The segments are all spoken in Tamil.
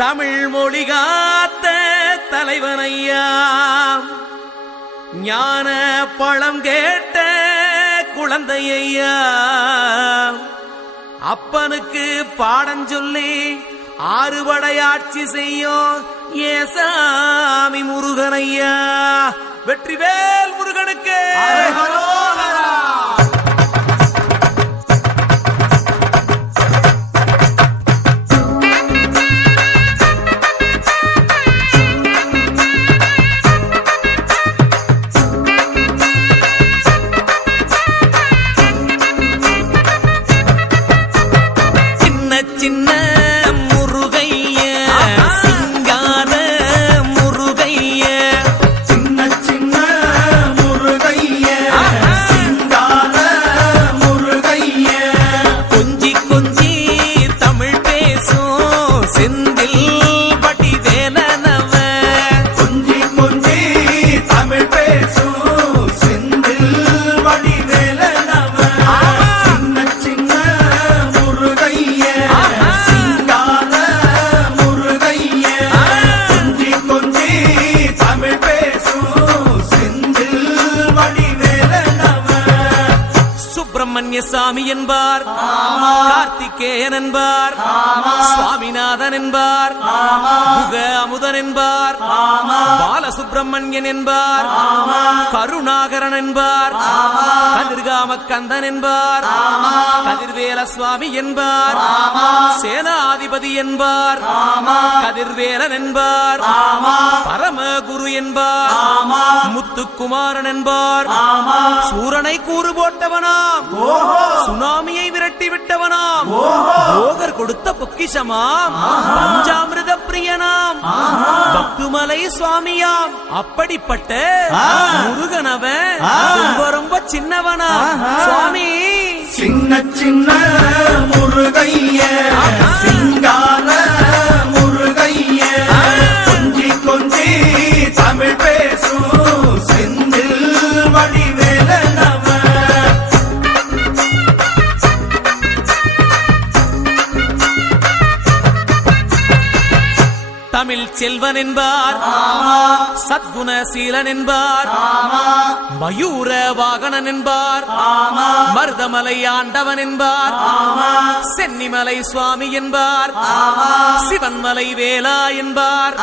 தமிழ் மொழி காத்த தலைவனையா, ஞான பழம் கேட்ட குழந்தையா, அப்பனுக்கு பாடம் சொல்லி ஆறுபடையாட்சி செய்யும் ஏசாமி முருகனையா. வெற்றிவேல் முருகனுக்கு சின்ன முருகைய சிங்கார முருகைய, சின்ன சின்ன முருகைய சிங்கார முருகைய, கொஞ்சி கொஞ்சி தமிழ் பேசும் செந்தில் பட்டி வேலனவ, கொஞ்சி கொஞ்சி தமிழ் பேசும் செந்தில் வடி வேலனவ, சின்ன சின்ன முருகைய சிங்கார முருகைய, கொஞ்சி கொஞ்சி தமிழ் பேசும் செந்தில் வடி வேலனவ. சுப்பிரமணிய சாமி என்பார், கார்த்திகேயன் என்பார், சுவாமிநாதன் என்பார், முக அமுதன் என்பார், பாலசுப்பிரமணியன் என்பார், கருணாகரன் என்பார், கதிர்காம கந்தன் என்பார், கதிர்வேல சுவாமி என்பார், சேனாதிபதி என்பார், கதிர்வேலன் என்பார், பரமகுரு என்பார், முத்துக்குமாரன் என்பார், சூரனை கூறு போட்டவனாம், சுனாமியை விரட்டி விட்டவனாம், போகர் கொடுத்த பொக்கிஷமாம், பஞ்சாமிர்த பிரியனாம், பக்துமலை சுவாமியாம். அப்படிப்பட்ட முருகனவன் ரொம்ப ரொம்ப சின்னவனா சுவாமி. சின்ன சின்ன முருகைய சிங்கார முருகைய, கொஞ்சி கொஞ்சி தமிழ் பேசும் செந்தில் வடி வேலனவ. தமிழ் செல்வன் என்பார், சத்குணசீலன் என்பார், மயூர வாகனன் என்பார், மருதமலை ஆண்டவன் என்பார், சென்னிமலை சுவாமி என்பார், சிவன்மலை வேலா என்பார்,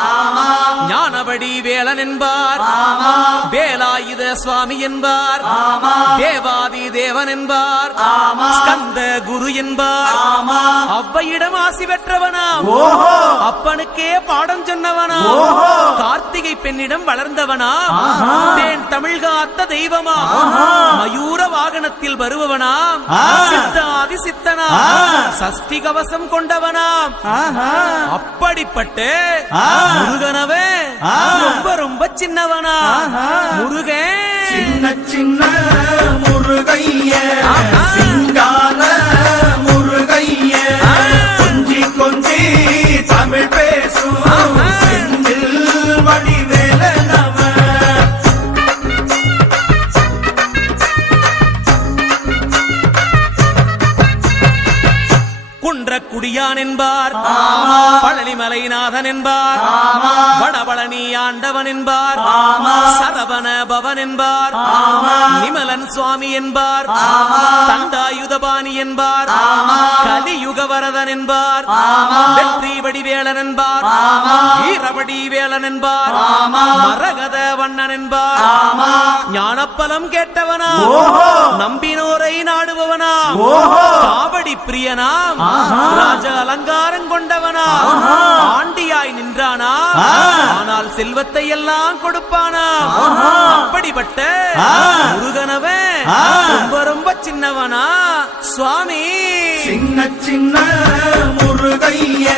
ஞானபடி வேலன் என்பார், வேலாயுத சுவாமி என்பார், தேவாதி தேவன் என்பார், ஸ்கந்த குரு என்பார், அவ்வையிடம் ஆசி பெற்றவனாம், அப்பனுக்கே பாடம் சொன்னவனா, கார்த்திகை பெண்ணிடம் வளர்ந்தவனா, தேன் தமிழ் காத்த தெய்வமா, மயூர வாகனத்தில் வருபவனாம், சித்தாதி சித்தனா, சஷ்டி கவசம் கொண்டவனாம். அப்படிப்பட்ட முருகனவே ரொம்ப ரொம்ப சின்னவனா முருகன். சின்ன சின்ன முருகைய சிங்கார முருகைய, கொஞ்சி கொஞ்சி தமிழ் பேசும் செந்தில் வடி வேலனவ. குன்றக்குடியான் என்பார், பழனிமலைநாதன் என்பார், வடபழனி ஆண்டவன் என்பார், சரவண பவன் என்பார், நிமலன் சுவாமி என்பார், தண்டாயுதபாணி என்பார், கலியுகவரதன் என்பார், வெற்றி வடிவேலன் என்பார், வீரபடி வேலன் என்பார், மரகத வண்ணன் என்பார், ஞானப்பலம் கேட்டவனா, நம்பினோரை நாடுபவனா, காவடி பிரியனாம், ராஜ அலங்காரம் கொண்டவனா, ஆண்டியாய் நின்றானா, ஆனால் செல்வத்தை எல்லாம் கொடுப்பானா. அப்படிப்பட்ட முருகனவன் ரொம்ப ரொம்ப சின்னவனா சுவாமி. சின்ன சின்ன முருகைய